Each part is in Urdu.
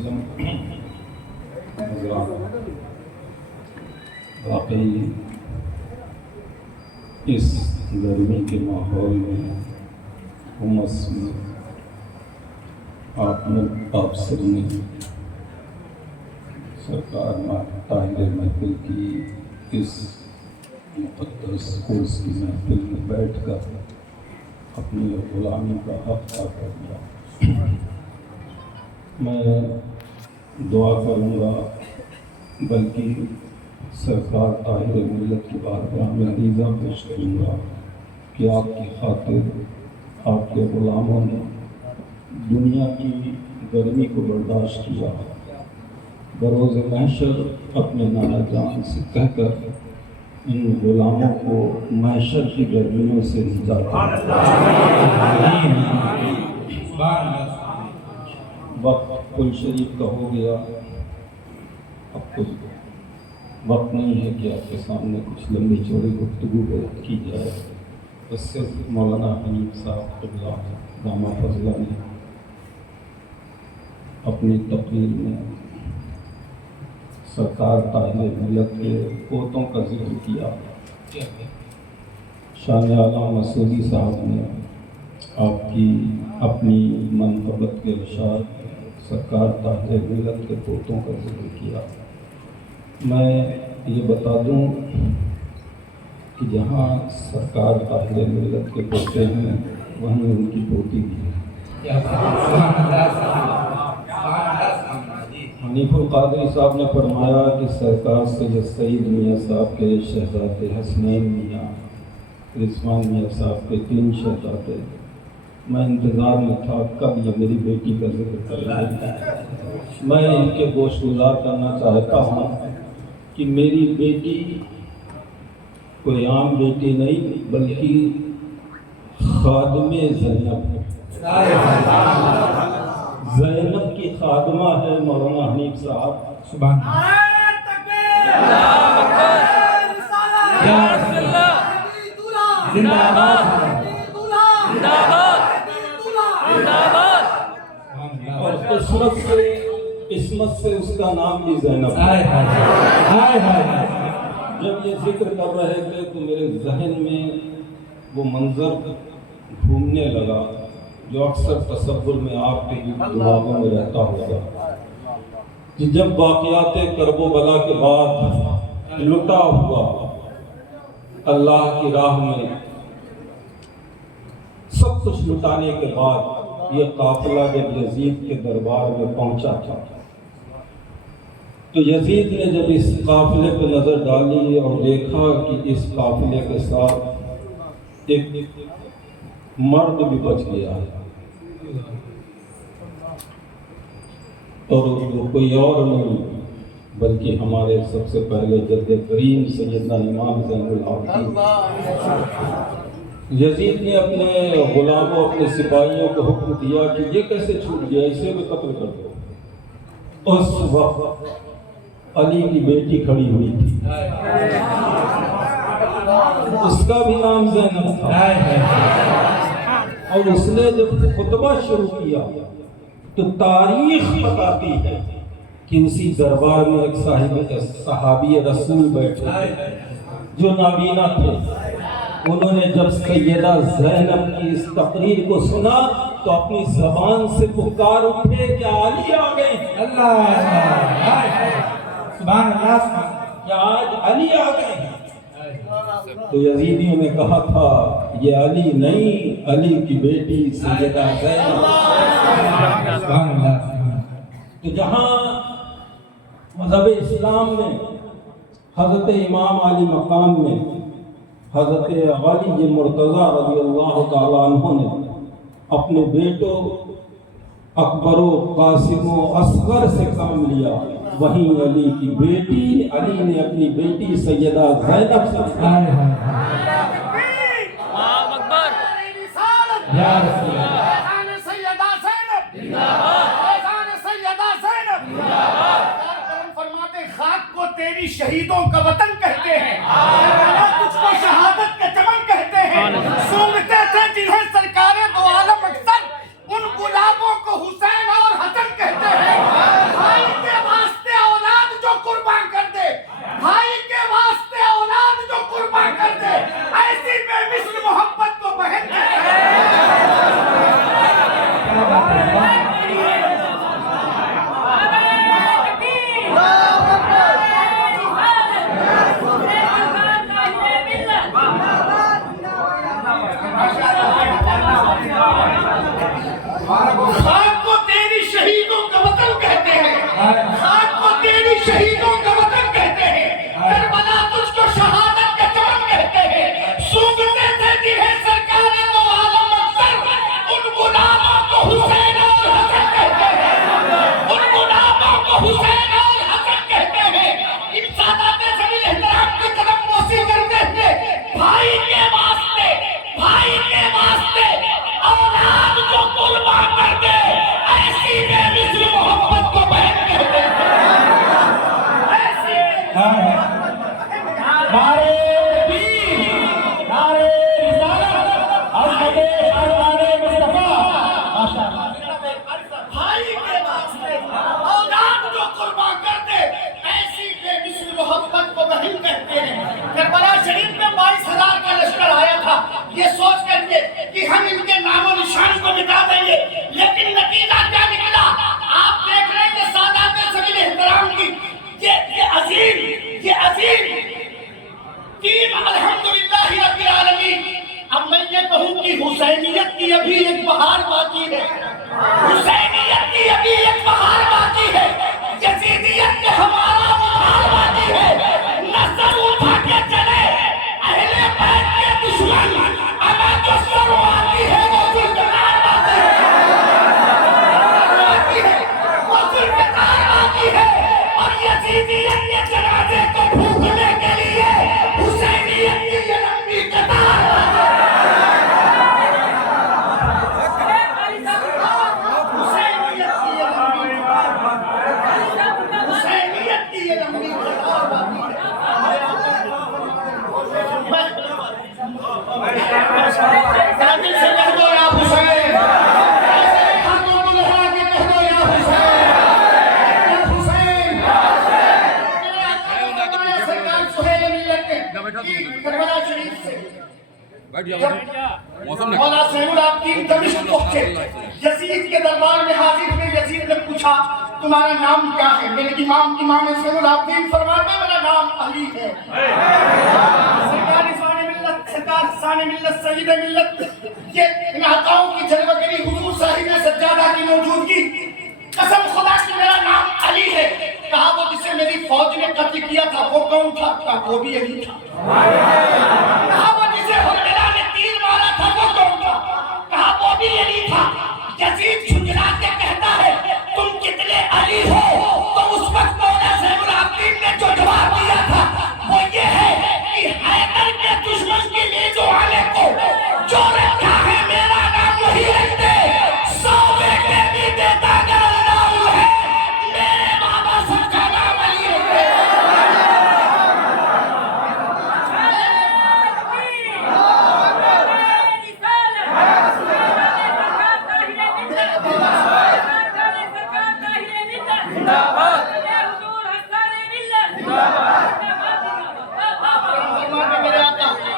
وسلم واقعی اس گرمی کے ماحول میں امس میں آپ سب نے سرکار طاہر محفل کی اس مقدس کورس کی محفل میں بیٹھ کر اپنی غلامی کا حق ادا کر دیا۔ میں دعا کروں گا بلکہ سرکار طاہر ملت کی بارگاہ میں عریضہ پیش کروں گا کہ آپ کی خاطر آپ کے غلاموں نے دنیا کی گرمی کو برداشت کیا، بروز محشر اپنے نانا جان سے کہہ کر ان غلاموں کو محشر کی گرمیوں سے نجات وقت کل شریف کا ہو گیا، اب کچھ وقت نہیں ہے کہ آپ کے سامنے کچھ لمبی چوڑی گفتگو کی جائے۔ بس صرف مولانا حنیف صاحب قبلہ دامہ فضلہ نے اپنی تقریر میں سرکار طاہر ملت کے پوتوں کا ذکر کیا۔ شان اعلیٰ مسعودی صاحب نے آپ کی اپنی منقبت کے ارشاد سرکار طاہر ملت کے پوتوں کا ذکر کیا۔ میں یہ بتا دوں کہ جہاں سرکار طاہر ملت کے پوتے ہیں وہیں ان کی پوتی بھی ہے۔ حنیف القادری صاحب نے فرمایا کہ سرکار سید سعید میاں صاحب کے شہزادے حسنین میاں، رضوان میاں صاحب کے 3 شہزادے، میں انتظار میں تھا کب یہ میری بیٹی کا ذکر کریں۔ میں ان کے گوش گزار کرنا چاہتا ہوں کہ میری بیٹی کوئی عام بیٹی نہیں بلکہ خادم زینب زینب کی خادمہ ہے مولانا حنیف صاحب۔ سبحان اور عصمت سے اس کا نام بھی زینب۔ جب یہ ذکر کر رہے تھے تو میرے ذہن میں وہ منظر گھومنے لگا جو اکثر تصور میں آپ کے دماغوں میں رہتا ہوگا کہ جب واقعات کرب و بلا کے بعد لٹا ہوا اللہ کی راہ میں سب کچھ لٹانے کے بعد یہ قافلہ جب یزید کے دربار میں پہنچا تھا تو یزید نے جب اس قافلے پہ نظر ڈالی اور دیکھا کہ اس قافلے کے ساتھ ایک مرد بھی بچ گیا ہے اور وہ کوئی اور نہیں بلکہ ہمارے سب سے پہلے جد کریم سیدنا امام زین العابدین۔ یزید نے اپنے غلاموں اپنے سپاہیوں کو حکم دیا کہ یہ کیسے چھوٹ گیا، اسے بھی قتل کر دو۔ اس وقت علی کی بیٹی کھڑی ہوئی تھی، اس کا بھی نام زینب تھا، اور اس نے جب خطبہ شروع کیا تو تاریخ بتاتی ہے کہ اسی دربار میں ایک صحابی رسول بیٹھے جو نابینا تھے۔ انہوں نے جب سیدہ زینب کی اس تقریر کو سنا تو اپنی زبان سے پکار اٹھے کہ علی آ گئے، سبحان اللہ، کہ آج علی آ گئے۔ تو یزیدیوں نے کہا تھا یہ علی نہیں، علی کی بیٹی سیدہ زینب۔ تو جہاں مذہب اسلام میں حضرت امام علی مقام میں حضرت علی مرتضیٰ رضی اللہ تعالیٰ عنہ نے اپنے بیٹوں اکبر و قاسم و اصغر سے کام لیا، وہیں علی کی بیٹی علی نے اپنی بیٹی سیدہ زینب سے خاک کو تیری شہیدوں کا وطن کہتے ہیں، تجھ کو شہادت کے چمن کہتے ہیں۔ سونگتے تھے جنہیں سرکار دو عالم اکثر، ان گلابوں کو حسین اور حسن کہتے ہیں۔ مولا زین العابدین دمشق پہنچے، یزید کے دربار میں حاضر ہوئے۔ یزید نے پوچھا تمہارا نام کیا ہے؟ میرے امام زین العابدین فرماتے ہیں میرا نام علی ہے۔ سرکار رضوان ملت، سرکار حسان ملت، سید ملت، یہ ان عطاؤں کی جلوگری حضور صاحب سجادہ کی موجودگی، قسم خدا کی میرا نام علی ہے۔ کہا وہ جسے میری فوج نے قتل کیا تھا وہ کون تھا؟ کہا وہ بھی علی تھا۔ کہا وہ جسے حرملہ نے تیر مارا تھا وہ کون تھا؟ کہا وہ بھی علی تھا۔ یزید جھنجھلا کے کہتا ہے تم کتنے علی ہو؟ تو اس وقت مولا زین العابدین نے جو جواب دیا تھا وہ یہ ہے کہ حیدر کے دشمن کی نیز و علی کو جو رکھا ہے میرا نام وہی رکھتے، 100 بیٹے بھی دیتا اگر اللہ ہے، میرے بابا سب کا نام علی رکھتے۔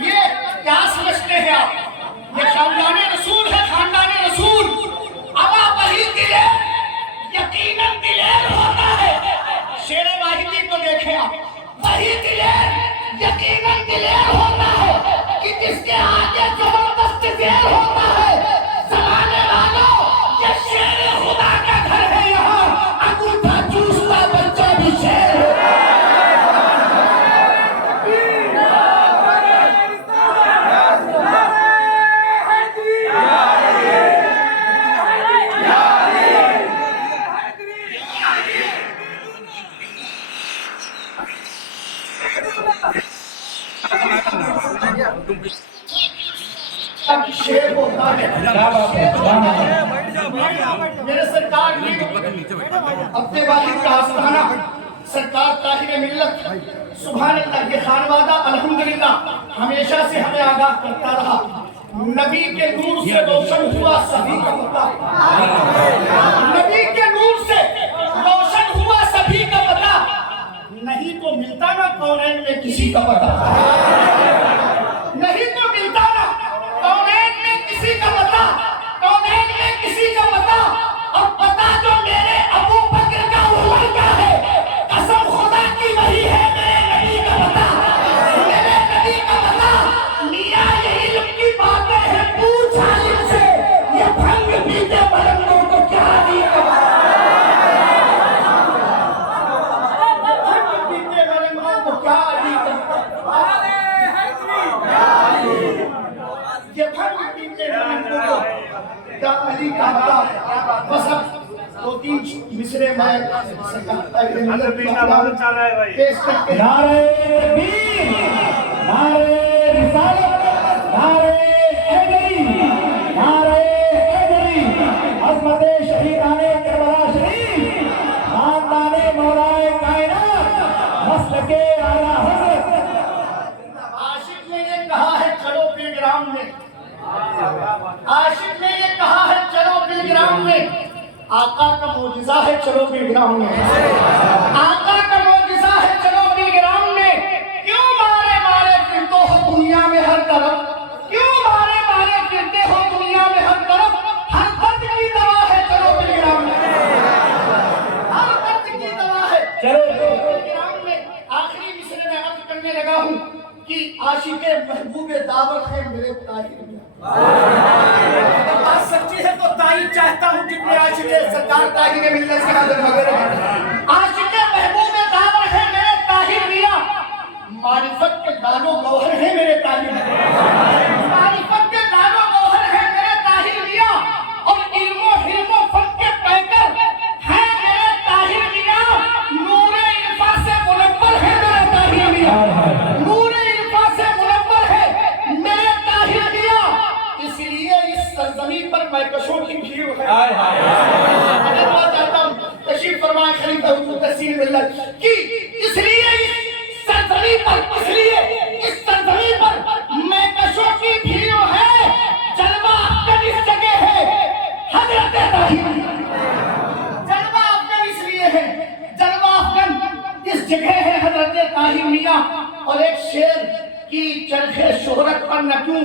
یہ کیا سمجھتے ہیں آپ؟ یہ خاندان رسول ہے، خاندان رسول۔ ابا وہی دلیر یقیناً دلیر ہوتا ہے۔ شیر واحدی کو دیکھیں آپ، وہی دلیر یقیناً دلیر ہوتا ہے کہ جس کے آگے زبردست دیر ہوتا ہے۔ زمانے والوں یہ شیر خدا کا گھر ہے، یہاں انگوٹھا چوستا بچہ بھی شیر ہے۔ شیر ہوتا ہے، میرے سرکار کی اپنے والد کا آستانہ، سرکار طاہر ملت، سبحان اللہ، یہ خانوادہ الحمدللہ ہمیشہ سے ہمیں آگاہ کرتا رہا۔ نبی کے نور سے روشن ہوا سبھی کا پتہ، نبی کے نور سے روشن ہوا سبھی کا پتہ، نہیں تو ملتا نہ کونین میں کسی کا پتہ، نہیں تو ملتا نہ کونین میں کسی کا پتہ، کونین میں کسی کا پتہ۔ اور پتہ جو میرے ابو بکر کا وہ لڑکا ہے، قسم خدا کی وہی ہے میرے نبی کا پتہ، میرے نبی کا پتہ۔ میاں یہ علم کی باتیں ہیں، پوچھ عالم سے یہ بھنگ پیتے بلندوں کو کیا علی کا پتہ، بھنگ پیتے بلندوں کو کیا علی کا پتہ، یہ بھنگ پیتے بلندوں کو کیا علی کا پتہ۔ بس اب 2-3 مصرے میں سرکار طاہر ملت پیش کرتے ہیں۔ نعرہ تکبیر، نعرہ رسالت، نعرہ حیدری، نعرہ حیدری، عظمت شہیدان کربلا شریف، خاندان مولائے کائنات، مسلک اعلیٰ حضرت۔ عاشق نے یہ کہا ہے چلو پلگرام میں، عاشق نے یہ کہا ہے چلو پلگرام میں، آقا کا معجزہ ہے چلو پلگرام میں، آقا کا معجزہ ہے چلو پلگرام میں۔ کیوں مارے مارے پھرتے ہو دنیا میں ہر طرف، کیوں مارے مارے پھرتے ہو دنیا میں ہر طرف، ہر درد کی دوا ہے چلو پلگرام میں، ہر درد کی دوا ہے چلو پلگرام میں۔ آخری مصرے میں عرض کرنے لگا ہوں کہ عاشق محبوب دعوت ہے میرے طاہر میں۔ اگر بات سچی ہے تو تائید چاہتا ہوں جتنے عاشق سرکار طاہر ملت سے حاضر وغیرہ ہیں۔ عاشق محبوب دعوت ہے میرے طاہر میاں، معرفت کے دانو گوہر ہے میرے طاہر میاں، معرفت کے دانو گوہر ہے میرے طاہر میاں، اور علم و حلم و فن کے پیکر ہے میرے طاہر میاں، نور عرفا سے منور ہے میرے طاہر میاں، نور عرفا سے منور ہے میرے طاہر میاں۔ اس لیے اس سرزمین پر مہکشوں کی بھیڑ ہے۔ میں دعا چاہتا ہوں تشریف فرمائے خلیفہ حضور تحسین ملت کہ اس لیے اس سرزمین پر، اس لیے اس سرزمین پر مہکشوں کی بھیڑ ہے، جلوہ افغان اس جگہ ہے حضرت طاہر، جلوہ افغان اس لیے ہے، جلوہ افغان اس جگہ ہے حضرت طاہر میاں۔ اور ایک شعر کی چرخ شہرت پر نہ کیوں